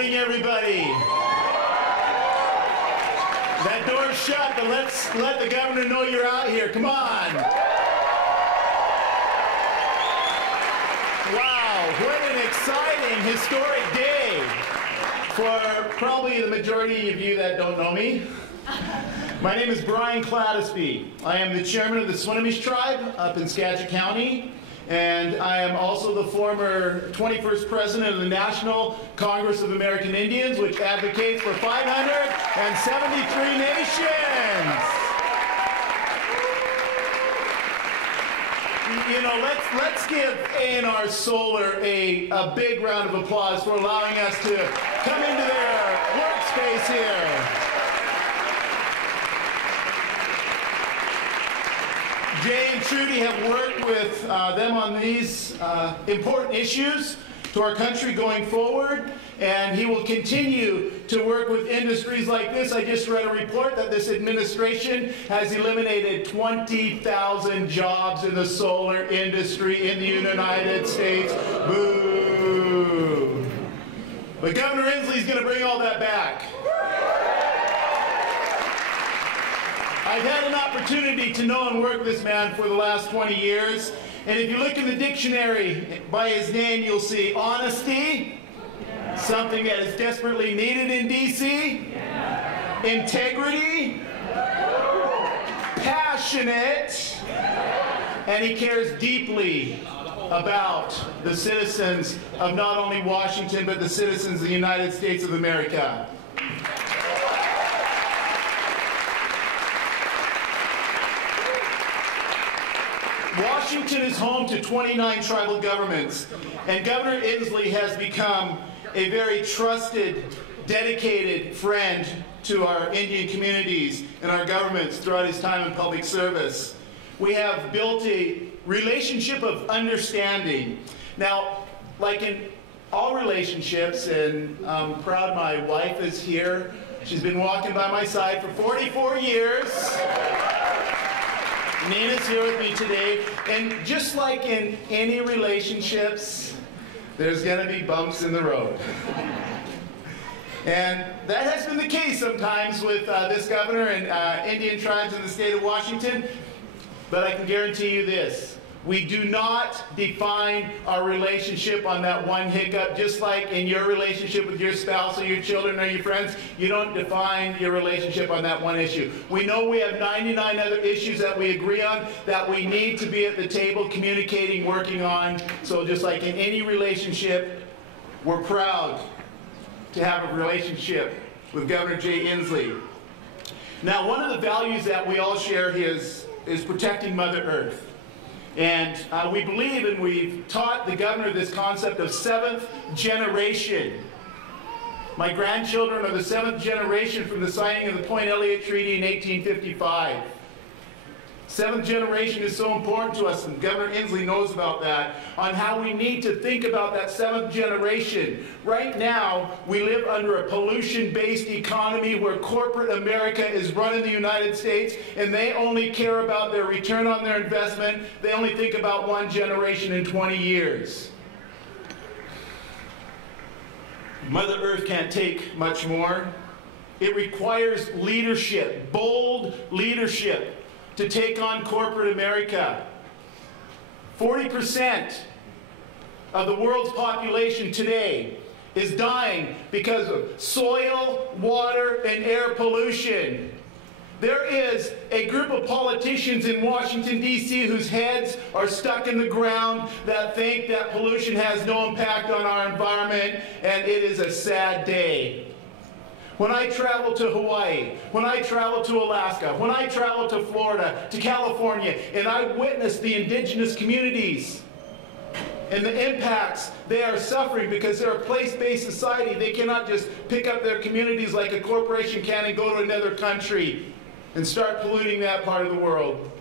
morning, everybody. That door's shut, but let's let the governor know you're out here. Come on. Wow, what an exciting, historic day for probably the majority of you that don't know me. My name is Brian Clattisby. I am the chairman of the Swinomish tribe up in Skagit County, and I am also the former 21st president of the National Congress of American Indians, which advocates for 573 nations. You know, let's give A&R Solar a big round of applause for allowing us to come into their workspace here. Jay and Trudy have worked with them on these important issues to our country going forward, and he will continue to work with industries like this. I just read a report that this administration has eliminated 20,000 jobs in the solar industry in the United States. Boo! But Governor Inslee is going to bring all that back. I've had an opportunity to know and work with this man for the last 20 years. And if you look in the dictionary by his name, you'll see honesty, something that is desperately needed in D.C., integrity, passionate, and he cares deeply about the citizens of not only Washington, but the citizens of the United States of America. Washington is home to 29 tribal governments, and Governor Inslee has become a very trusted, dedicated friend to our Indian communities and our governments throughout his time in public service. We have built a relationship of understanding. Now, like in all relationships, and I'm proud my wife is here. She's been walking by my side for 44 years. Nina's here with me today, and just like in any relationships, there's going to be bumps in the road. And that has been the case sometimes with this governor and Indian tribes in the state of Washington, but I can guarantee you this. We do not define our relationship on that one hiccup, just like in your relationship with your spouse or your children or your friends. You don't define your relationship on that one issue. We know we have 99 other issues that we agree on that we need to be at the table communicating, working on. So just like in any relationship, we're proud to have a relationship with Governor Jay Inslee. Now, one of the values that we all share is protecting Mother Earth. And we believe, and we've taught the governor this concept of seventh generation. My grandchildren are the seventh generation from the signing of the Point Elliott Treaty in 1855. Seventh generation is so important to us, and Governor Inslee knows about that, on how we need to think about that seventh generation. Right now, we live under a pollution-based economy where corporate America is running the United States, and they only care about their return on their investment. They only think about one generation in 20 years. Mother Earth can't take much more. It requires leadership, bold leadership, to take on corporate America. 40% of the world's population today is dying because of soil, water, and air pollution. There is a group of politicians in Washington, D.C. whose heads are stuck in the ground that think that pollution has no impact on our environment, and it is a sad day. When I travel to Hawaii, when I travel to Alaska, when I travel to Florida, to California, and I witness the indigenous communities and the impacts they are suffering because they're a place-based society. They cannot just pick up their communities like a corporation can and go to another country and start polluting that part of the world.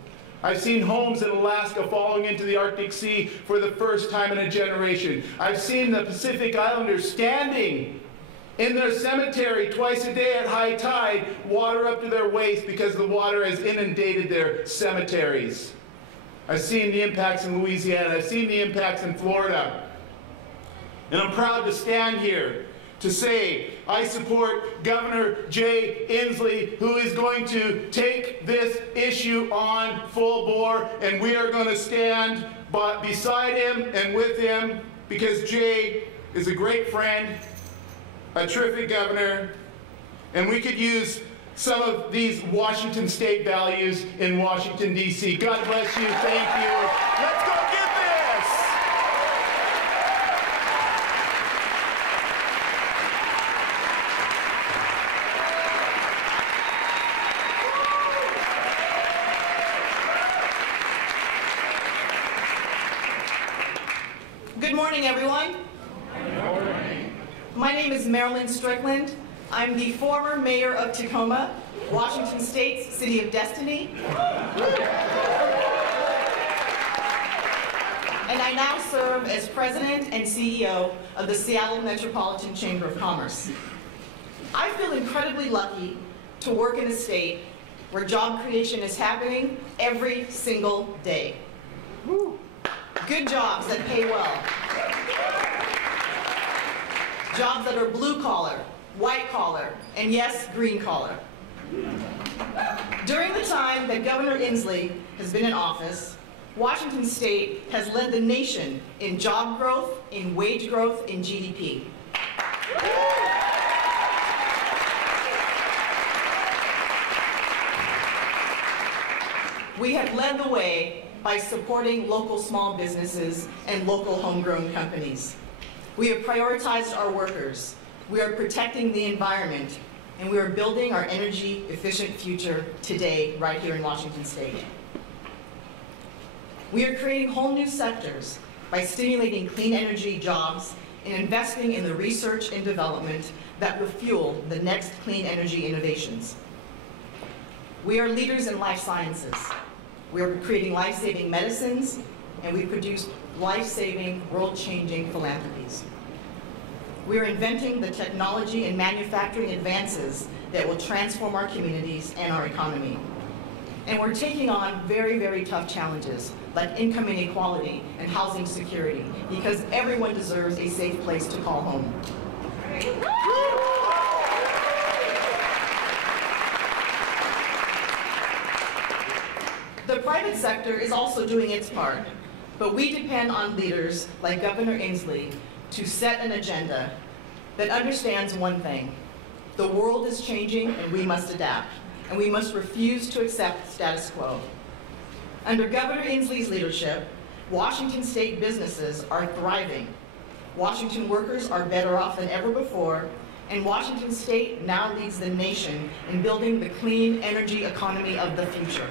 I've seen homes in Alaska falling into the Arctic Sea for the first time in a generation. I've seen the Pacific Islanders standing in their cemetery twice a day at high tide, water up to their waist because the water has inundated their cemeteries. I've seen the impacts in Louisiana. I've seen the impacts in Florida. And I'm proud to stand here to say, I support Governor Jay Inslee, who is going to take this issue on full bore, and we are going to stand beside him and with him, because Jay is a great friend, a terrific governor, and we could use some of these Washington State values in Washington, D.C. God bless you. Thank you. Let's go get this. Good morning, everyone. Good morning. My name is Marilyn Strickland. I'm the former mayor of Tacoma, Washington State's City of Destiny. And I now serve as president and CEO of the Seattle Metropolitan Chamber of Commerce. I feel incredibly lucky to work in a state where job creation is happening every single day. Good jobs that pay well. Jobs that are blue collar, white collar, and yes, green collar. During the time that Governor Inslee has been in office, Washington State has led the nation in job growth, in wage growth, in GDP. We have led the way by supporting local small businesses and local homegrown companies. We have prioritized our workers. We are protecting the environment, and we are building our energy-efficient future today, right here in Washington State. We are creating whole new sectors by stimulating clean energy jobs and investing in the research and development that will fuel the next clean energy innovations. We are leaders in life sciences. We are creating life-saving medicines, and we produce life-saving, world-changing philanthropies. We are inventing the technology and manufacturing advances that will transform our communities and our economy. And we're taking on very, very tough challenges like income inequality and housing security, because everyone deserves a safe place to call home. The private sector is also doing its part, but we depend on leaders like Governor Inslee to set an agenda that understands one thing. The world is changing and we must adapt, and we must refuse to accept status quo. Under Governor Inslee's leadership, Washington State businesses are thriving. Washington workers are better off than ever before, and Washington State now leads the nation in building the clean energy economy of the future.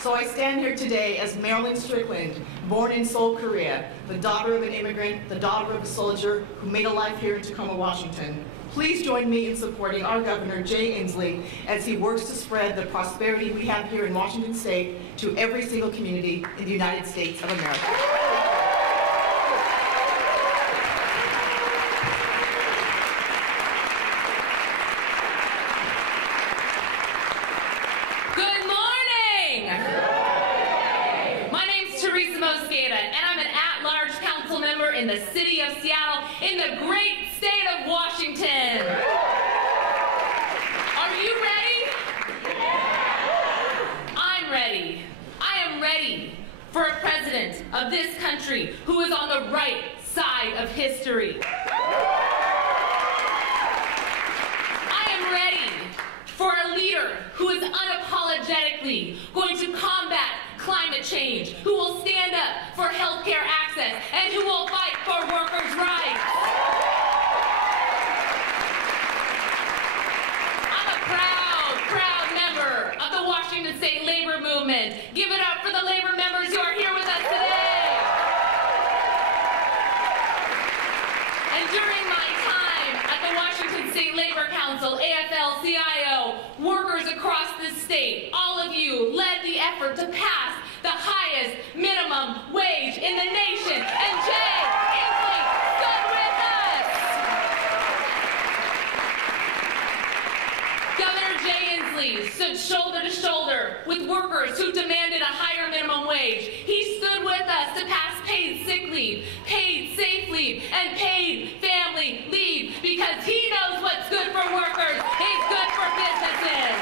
So I stand here today as Marilyn Strickland, born in Seoul, Korea, the daughter of an immigrant, the daughter of a soldier who made a life here in Tacoma, Washington. Please join me in supporting our Governor, Jay Inslee, as he works to spread the prosperity we have here in Washington State to every single community in the United States of America. In the city of Seattle, in the great state of Washington. Are you ready? I'm ready. I am ready for a president of this country who is on the right side of history. I am ready for a leader who is unapologetically going to combat climate change, who will stand up for healthcare access, and who will fight for workers' rights. I'm a proud member of the Washington State Labor Movement. Give it up for the labor members who are here with us today. And during my time at the Washington State Labor Council, AFL-CIO, workers across the state, all of you led the effort to pass the highest minimum wage in the nation, and Jay Inslee stood with us. Governor Jay Inslee Inslee stood shoulder to shoulder with workers who demanded a higher minimum wage. He stood with us to pass paid sick leave, paid safe leave, and paid family leave because he knows what's good for workers is good for businesses.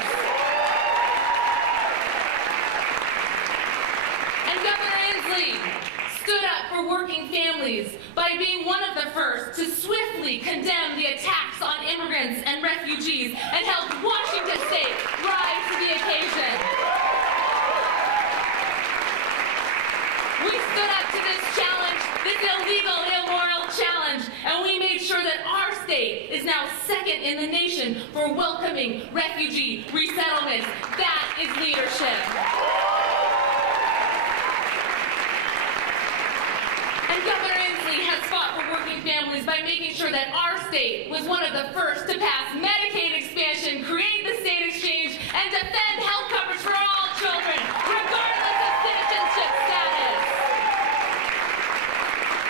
And Governor Inslee stood up for working families by being one of the first to swiftly condemn the attacks on immigrants and refugees and helped Washington State rise to the occasion. We stood up to this challenge, this illegal, immoral challenge, and we made sure that our state is now second in the nation for welcoming refugee resettlements. That is leadership. And Governor Inslee has fought for working families by making sure that our state was one of the first to pass Medicaid expansion, create the state exchange, and defend health coverage for all children, regardless of citizenship status.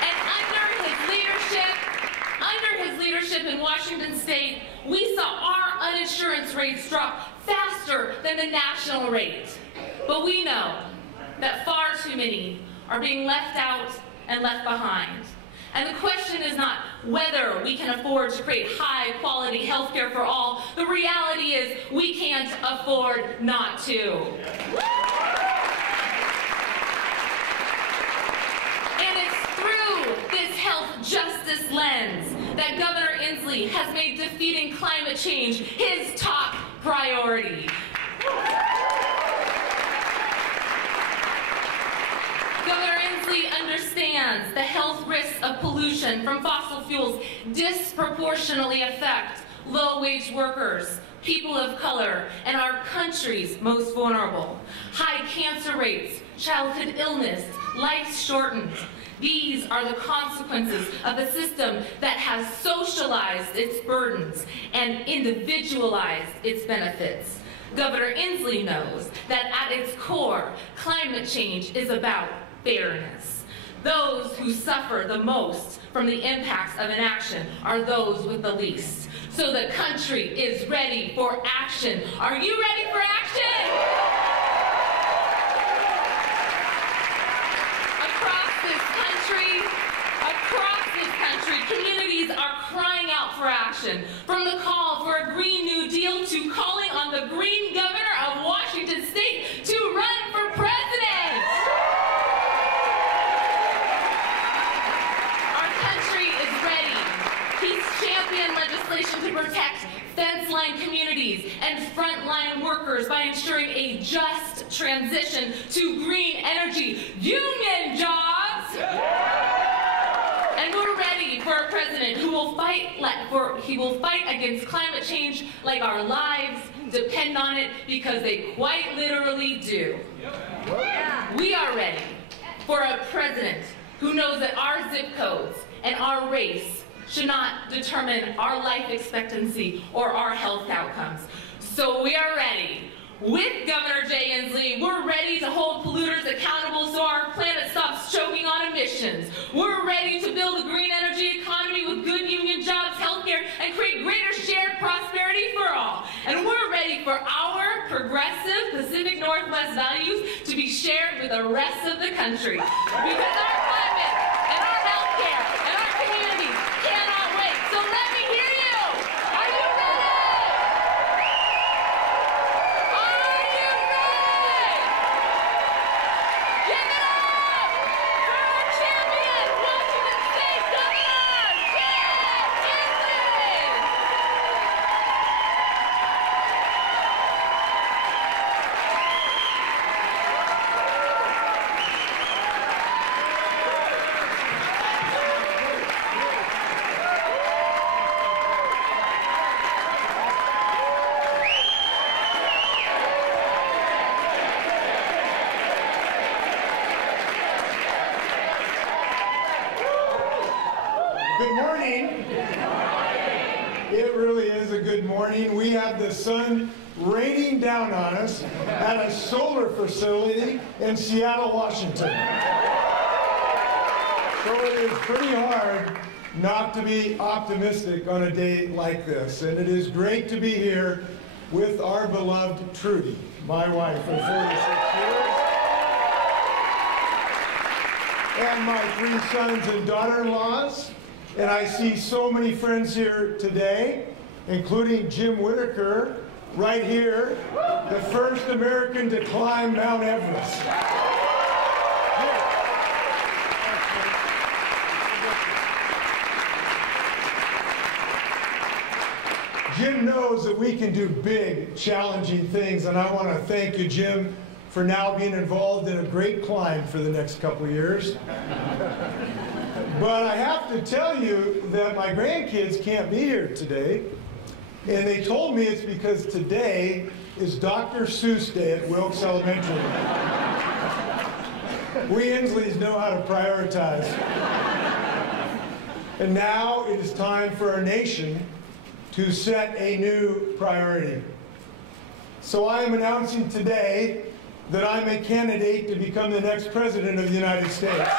And under his leadership in Washington State, we saw our uninsurance rates drop faster than the national rate. But we know that far too many are being left out and left behind. And the question is not whether we can afford to create high-quality health care for all. The reality is we can't afford not to. And it's through this health justice lens that Governor Inslee has made defeating climate change his top priority. Governor Inslee understands the health risks of pollution from fossil fuels disproportionately affect low-wage workers, people of color, and our country's most vulnerable. High cancer rates, childhood illness, life shortened. These are the consequences of a system that has socialized its burdens and individualized its benefits. Governor Inslee knows that at its core, climate change is about fairness. Those who suffer the most from the impacts of inaction are those with the least. So the country is ready for action. Are you ready for action? Across this country, communities are crying out for action. From the call for a Green New Deal to calling on the Green Governor of Washington State to run for president. Our country is ready. He's championed legislation to protect fence-line communities and frontline workers by ensuring a just transition to green energy union jobs. And we're ready for a president who will fight against climate change like our lives depend on it, because they quite literally do. We are ready for a president who knows that our zip codes and our race should not determine our life expectancy or our health outcomes. So we are ready. With Governor Jay Inslee, we're ready to hold polluters accountable so our planet stops choking on emissions. We're ready to build a green energy economy with good union jobs, healthcare, and create greater shared prosperity for all. And we're ready for our progressive Pacific Northwest values to be shared with the rest of the country. Because our climate and our healthcare and our communities cannot wait. So let me hear you. Are you ready? Good morning. It really is a good morning. We have the sun raining down on us at a solar facility in Seattle, Washington. So it is pretty hard not to be optimistic on a day like this. And it is great to be here with our beloved Trudy, my wife of 46 years, and my 3 sons and daughter-in-laws. And I see so many friends here today, including Jim Whitaker, right here, the first American to climb Mount Everest. Jim knows that we can do big, challenging things, and I want to thank you, Jim, for now being involved in a great climb for the next couple of years. But I have to tell you that my grandkids can't be here today, and they told me it's because today is Dr. Seuss Day at Wilkes Elementary. We Inslees know how to prioritize. And now it is time for our nation to set a new priority. So I am announcing today that I'm a candidate to become the next President of the United States.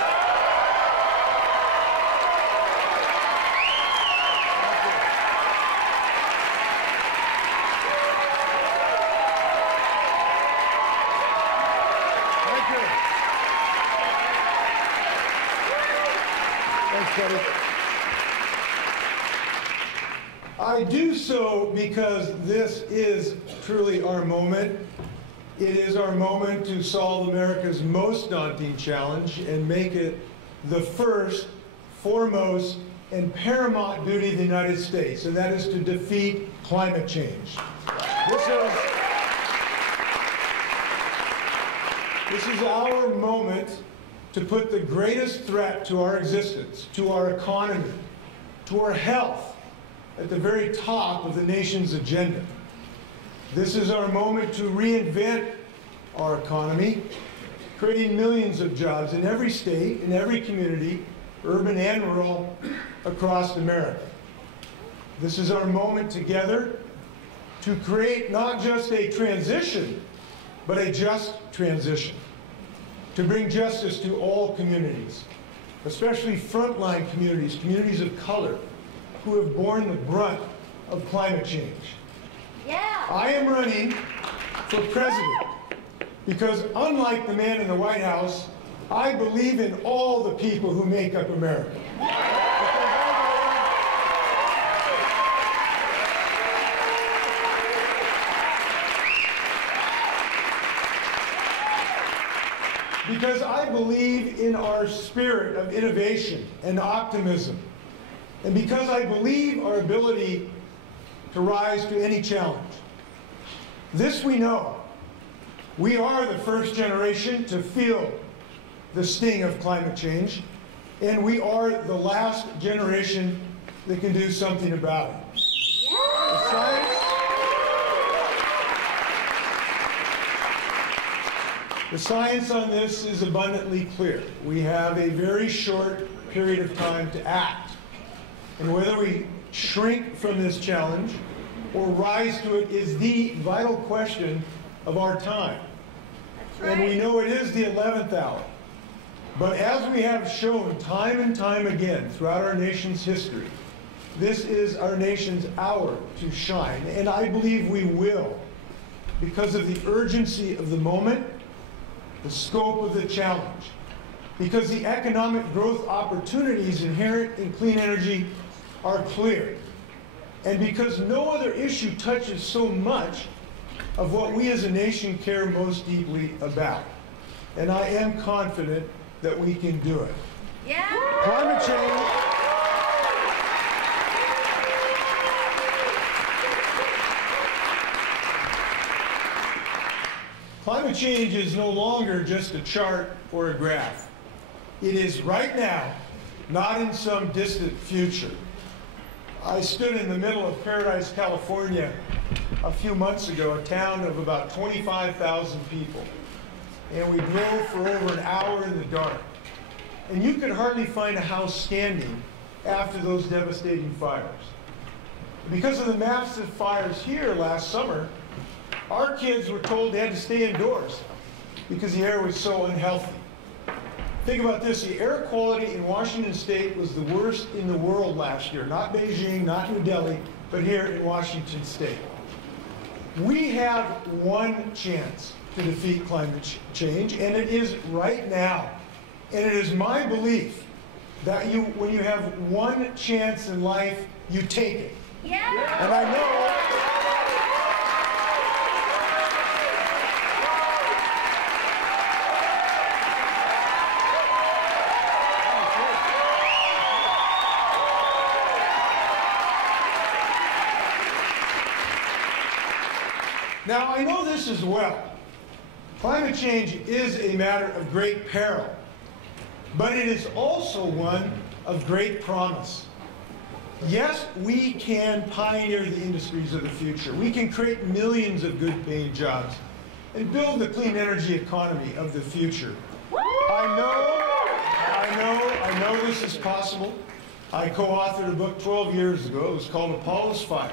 I do so because this is truly our moment. It is our moment to solve America's most daunting challenge and make it the first, foremost, and paramount duty of the United States, and that is to defeat climate change. This is our moment to put the greatest threat to our existence, to our economy, to our health, at the very top of the nation's agenda. This is our moment to reinvent our economy, creating millions of jobs in every state, in every community, urban and rural, across America. This is our moment together to create not just a transition, but a just transition, to bring justice to all communities, especially frontline communities, communities of color, who have borne the brunt of climate change. Yeah. I am running for president because, unlike the man in the White House, I believe in all the people who make up America. Because I believe in our spirit of innovation and optimism. And because I believe our ability to rise to any challenge. This we know. We are the first generation to feel the sting of climate change, and we are the last generation that can do something about it. The science on this is abundantly clear. We have a very short period of time to act. And whether we shrink from this challenge or rise to it is the vital question of our time. Right. And we know it is the 11th hour. But as we have shown time and time again throughout our nation's history, this is our nation's hour to shine. And I believe we will, because of the urgency of the moment, the scope of the challenge, because the economic growth opportunities inherent in clean energy are clear, and because no other issue touches so much of what we as a nation care most deeply about. And I am confident that we can do it. Yeah. Climate change is no longer just a chart or a graph. It is right now, not in some distant future. I stood in the middle of Paradise, California a few months ago, a town of about 25,000 people. And we drove for over an hour in the dark. And you could hardly find a house standing after those devastating fires. Because of the massive fires here last summer, our kids were told they had to stay indoors because the air was so unhealthy. Think about this, the air quality in Washington State was the worst in the world last year. Not Beijing, not New Delhi, but here in Washington State. We have one chance to defeat climate change, and it is right now. And it is my belief that when you have one chance in life, you take it. Yeah. And I know Now, I know this as well. Climate change is a matter of great peril, but it is also one of great promise. Yes, we can pioneer the industries of the future. We can create millions of good-paying jobs and build the clean energy economy of the future. I know this is possible. I co-authored a book 12 years ago. It was called Apollo's Fire,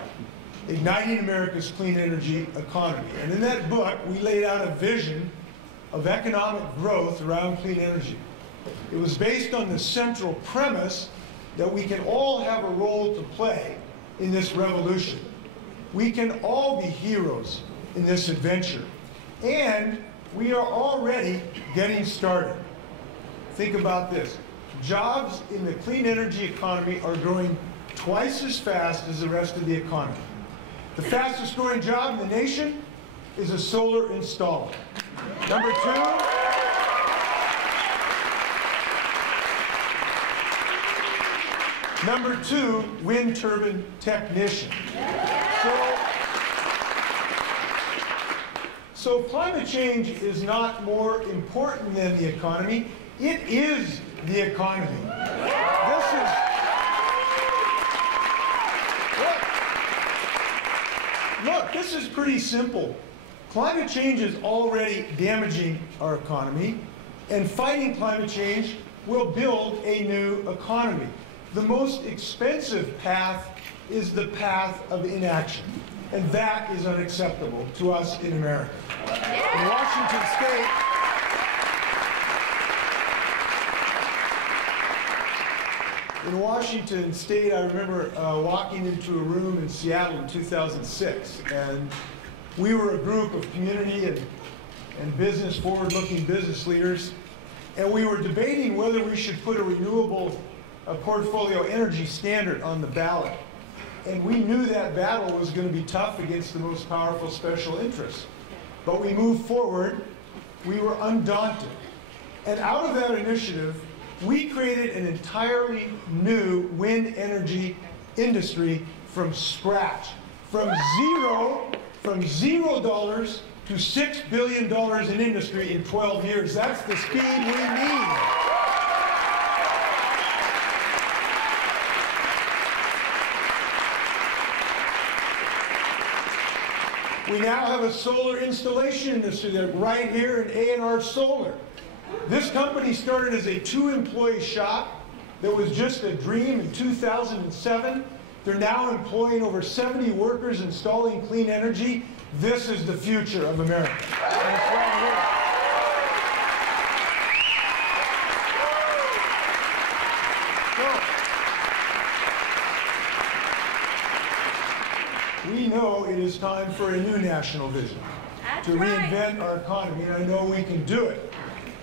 Igniting America's Clean Energy Economy. And in that book, we laid out a vision of economic growth around clean energy. It was based on the central premise that we can all have a role to play in this revolution. We can all be heroes in this adventure. And we are already getting started. Think about this. Jobs in the clean energy economy are growing twice as fast as the rest of the economy. The fastest growing job in the nation is a solar installer. Number two, wind turbine technician. So climate change is not more important than the economy. It is the economy. Look, this is pretty simple. Climate change is already damaging our economy, and fighting climate change will build a new economy. The most expensive path is the path of inaction, and that is unacceptable to us in America. In Washington State, I remember walking into a room in Seattle in 2006, and we were a group of community and business, forward-looking business leaders, and we were debating whether we should put a renewable portfolio energy standard on the ballot. And we knew that battle was going to be tough against the most powerful special interests. But we moved forward. We were undaunted. And out of that initiative, we created an entirely new wind energy industry from scratch. From $0 to $6 billion in industry in 12 years. That's the speed we need. We now have a solar installation industry right here in A&R Solar. This company started as a 2-employee shop that was just a dream in 2007. They're now employing over 70 workers installing clean energy. This is the future of America. And it's right here. We know it is time for a new national vision to reinvent our economy, and I know we can do it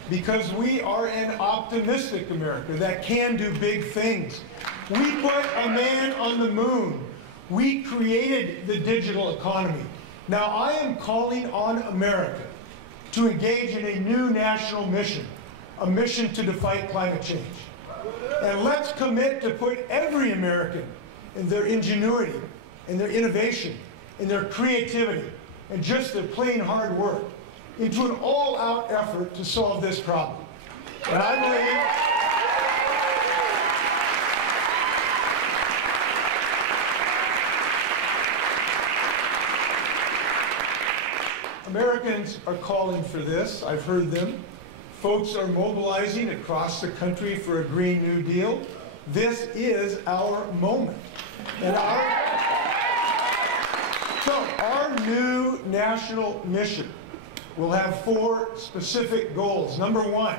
because we are an optimistic America that can do big things. We put a man on the moon. We created the digital economy. Now I am calling on America to engage in a new national mission, a mission to fight climate change. And let's commit to put every American in their ingenuity, in their innovation, in their creativity, and just their plain hard work into an all-out effort to solve this problem. And I believe Americans are calling for this. I've heard them. Folks are mobilizing across the country for a Green New Deal. This is our moment. And our new national mission will have 4 specific goals. Number 1,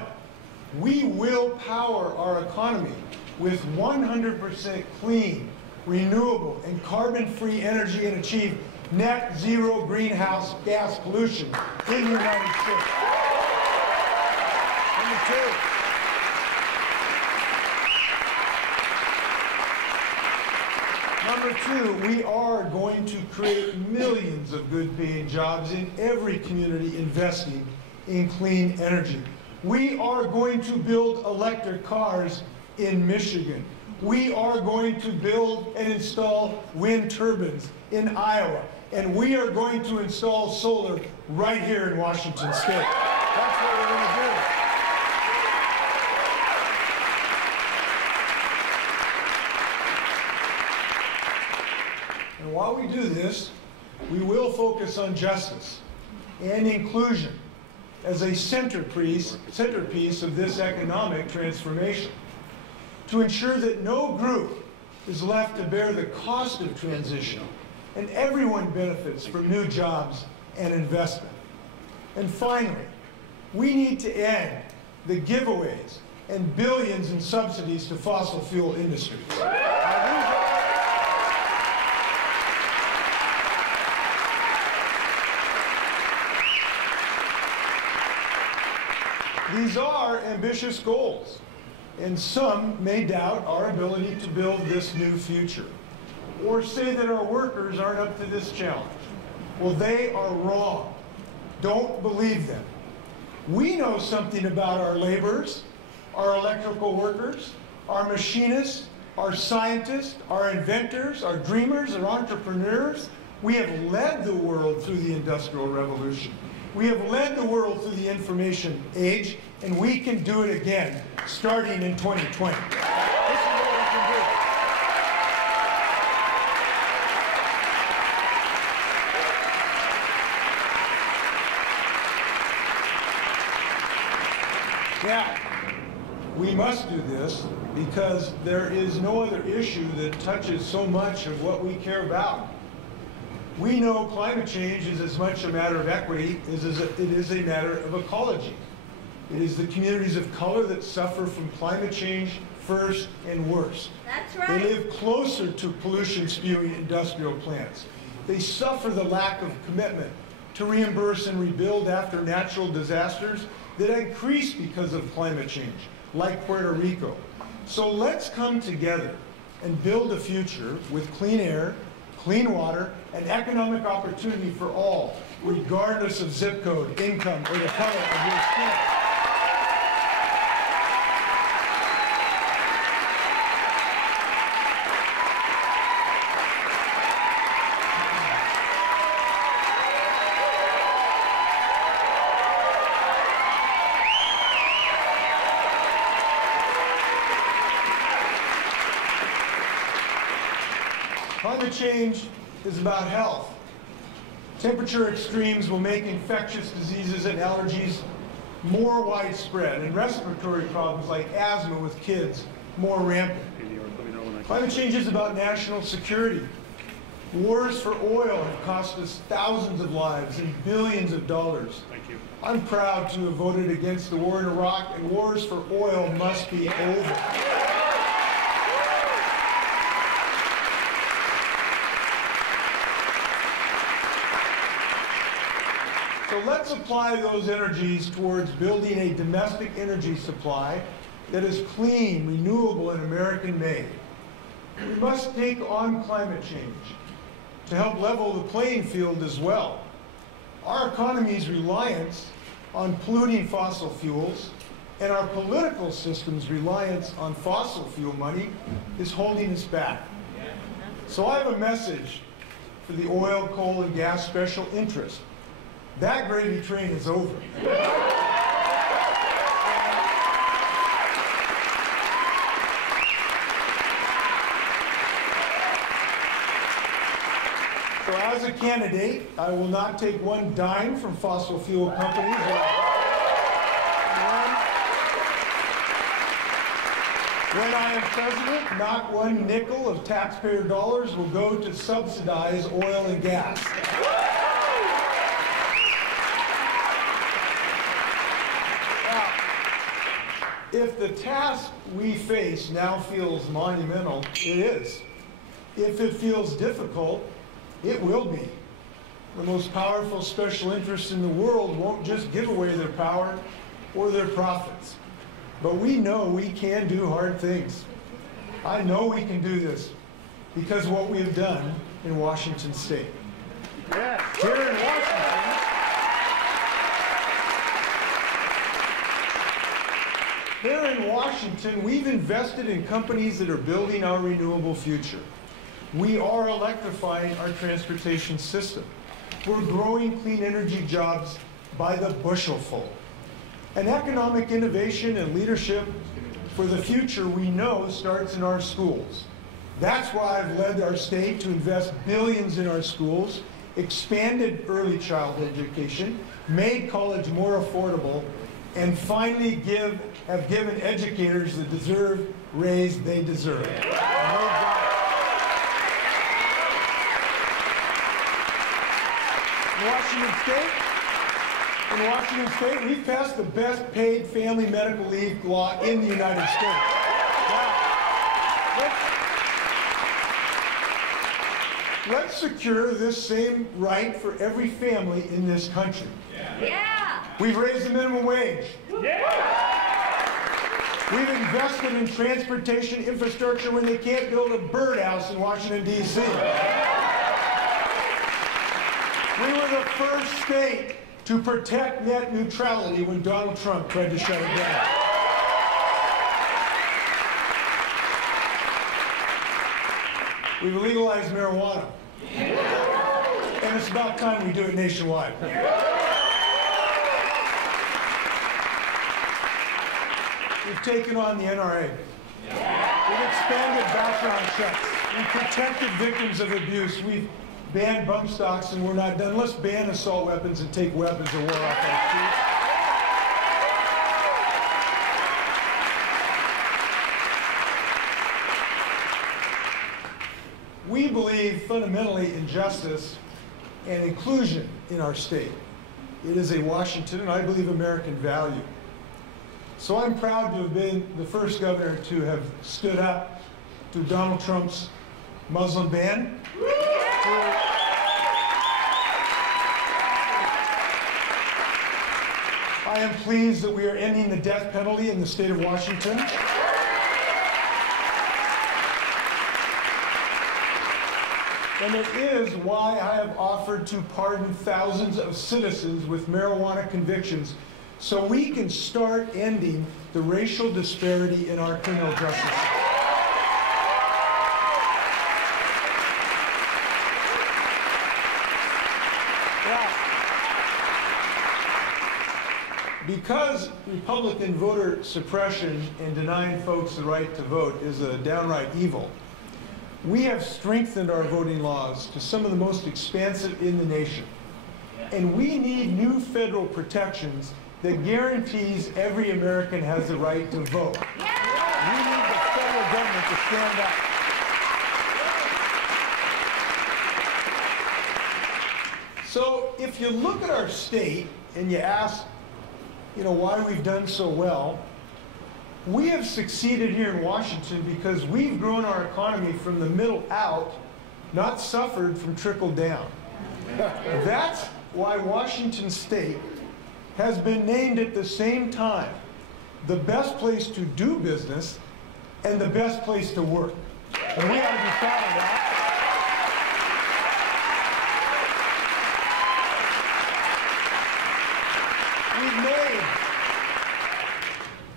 we will power our economy with 100% clean, renewable, and carbon-free energy and achieve net zero greenhouse gas pollution in the United States. Number two, we are going to create millions of good-paying jobs in every community investing in clean energy. We are going to build electric cars in Michigan. We are going to build and install wind turbines in Iowa. And we are going to install solar right here in Washington State. That's what we're going to do. And while we do this, we will focus on justice and inclusion as a centerpiece of this economic transformation, to ensure that no group is left to bear the cost of transition, and everyone benefits from new jobs and investment. And finally, we need to end the giveaways and billions in subsidies to fossil fuel industries. These are ambitious goals, and some may doubt our ability to build this new future, or say that our workers aren't up to this challenge. Well, they are wrong. Don't believe them. We know something about our laborers, our electrical workers, our machinists, our scientists, our inventors, our dreamers, our entrepreneurs. We have led the world through the Industrial Revolution. We have led the world through the information age, and we can do it again, starting in 2020. This is what we can do. Now, we must do this because there is no other issue that touches so much of what we care about. We know climate change is as much a matter of equity as it is a matter of ecology. It is the communities of color that suffer from climate change first and worst. That's right. They live closer to pollution-spewing industrial plants. They suffer the lack of commitment to reimburse and rebuild after natural disasters that increase because of climate change, like Puerto Rico. So let's come together and build a future with clean air, clean water, and economic opportunity for all, regardless of zip code, income, or the color of your skin. Climate change is about health. Temperature extremes will make infectious diseases and allergies more widespread, and respiratory problems like asthma with kids more rampant. Climate change is about national security. Wars for oil have cost us thousands of lives and billions of dollars. I'm proud to have voted against the war in Iraq, and wars for oil must be over. So let's apply those energies towards building a domestic energy supply that is clean, renewable, and American-made. We must take on climate change to help level the playing field as well. Our economy's reliance on polluting fossil fuels and our political system's reliance on fossil fuel money is holding us back. So I have a message for the oil, coal, and gas special interest. That gravy train is over. So as a candidate, I will not take one dime from fossil fuel companies. When I am president, not one nickel of taxpayer dollars will go to subsidize oil and gas. If the task we face now feels monumental, it is. If it feels difficult, it will be. the most powerful special interests in the world won't just give away their power or their profits. But we know we can do hard things. I know we can do this because of what we have done in Washington State. Yeah. Here in Washington, we've invested in companies that are building our renewable future. We are electrifying our transportation system. We're growing clean energy jobs by the bushelful. And economic innovation and leadership for the future, we know, starts in our schools. That's why I've led our state to invest billions in our schools, expanded early childhood education, made college more affordable, and finally have given educators the deserved raise they deserve. In Washington State, we've passed the best paid family medical leave law in the United States. Let's secure this same right for every family in this country. Yeah. We've raised the minimum wage. We've invested in transportation infrastructure when they can't build a birdhouse in Washington, D.C. We were the first state to protect net neutrality when Donald Trump tried to shut it down. We've legalized marijuana. And it's about time we do it nationwide. We've taken on the NRA. We've expanded background checks. We've protected victims of abuse. We've banned bump stocks, and we're not done. Let's ban assault weapons and take weapons of war off our streets. We believe fundamentally in justice and inclusion in our state. It is a Washington, and I believe, American value. So I'm proud to have been the first governor to have stood up to Donald Trump's Muslim ban. I am pleased that we are ending the death penalty in the state of Washington. And it is why I have offered to pardon thousands of citizens with marijuana convictions so we can start ending the racial disparity in our criminal justice system. Because Republican voter suppression and denying folks the right to vote is a downright evil, we have strengthened our voting laws to some of the most expansive in the nation. And we need new federal protections that guarantees every American has the right to vote. We need the federal government to stand up. So if you look at our state and you ask, why we've done so well, we have succeeded here in Washington because we've grown our economy from the middle out, not suffered from trickle down. That's why Washington State has been named at the same time the best place to do business and the best place to work. And we ought to be proud of that.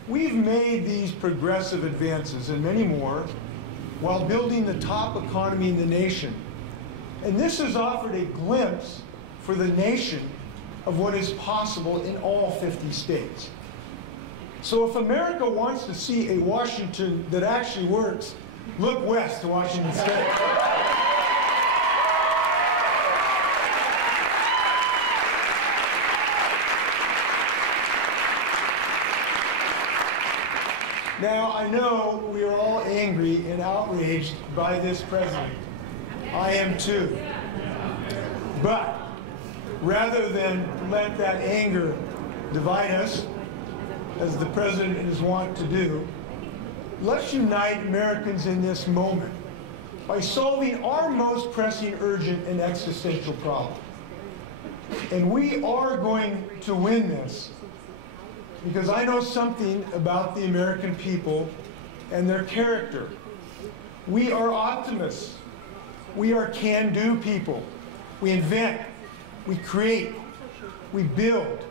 We've made these progressive advances and many more while building the top economy in the nation. And this has offered a glimpse for the nation of what is possible in all 50 states. So if America wants to see a Washington that actually works, look west to Washington State. Now, I know we are all angry and outraged by this president. I am too. But rather than let that anger divide us, as the president is wont to do, let's unite Americans in this moment by solving our most pressing, urgent, and existential problem. And we are going to win this, because I know something about the American people and their character. We are optimists. We are can-do people. We invent, we create, we build.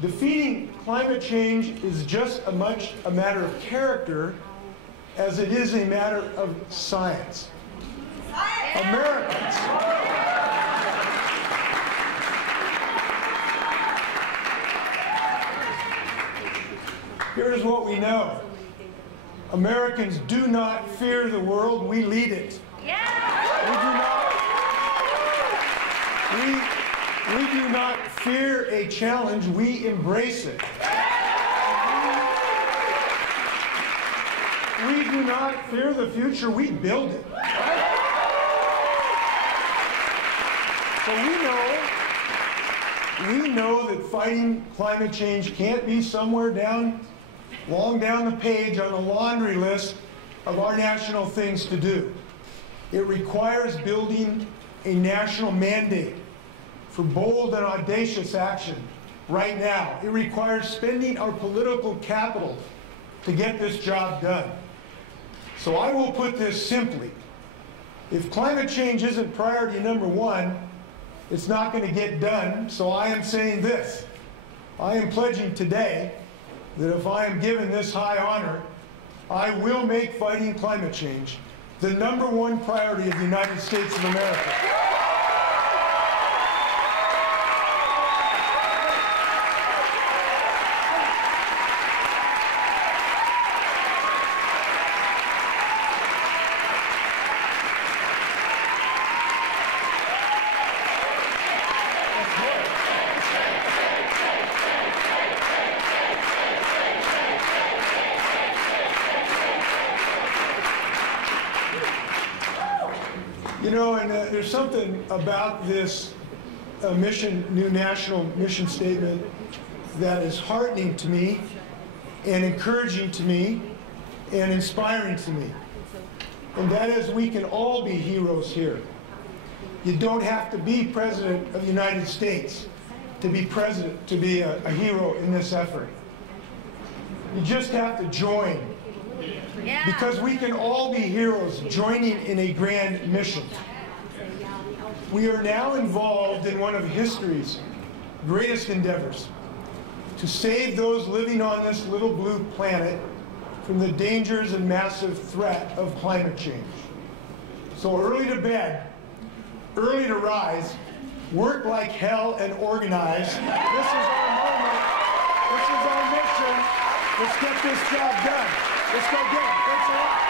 Defeating climate change is just as much a matter of character as it is a matter of science. Americans. Here's what we know. Americans do not fear the world, we lead it. We do not fear a challenge, we embrace it. We do not fear the future, we build it. So we know that fighting climate change can't be somewhere long down the page on the laundry list of our national things to do. It requires building a national mandate for bold and audacious action right now. It requires spending our political capital to get this job done. So I will put this simply. If climate change isn't priority number one, it's not going to get done. So I am saying this. I am pledging today that if I am given this high honor, I will make fighting climate change the #1 priority of the United States of America. You know, and there's something about this new national mission statement that is heartening to me and encouraging to me and inspiring to me. And that is, we can all be heroes here. You don't have to be President of the United States to be president, to be a hero in this effort. You just have to join. Yeah. Because we can all be heroes joining in a grand mission. We are now involved in one of history's greatest endeavors to save those living on this little blue planet from the dangers and massive threat of climate change. So early to bed, early to rise, work like hell and organize. This is our moment. This is our mission. Let's get this job done. Let's go get it. Thanks a lot.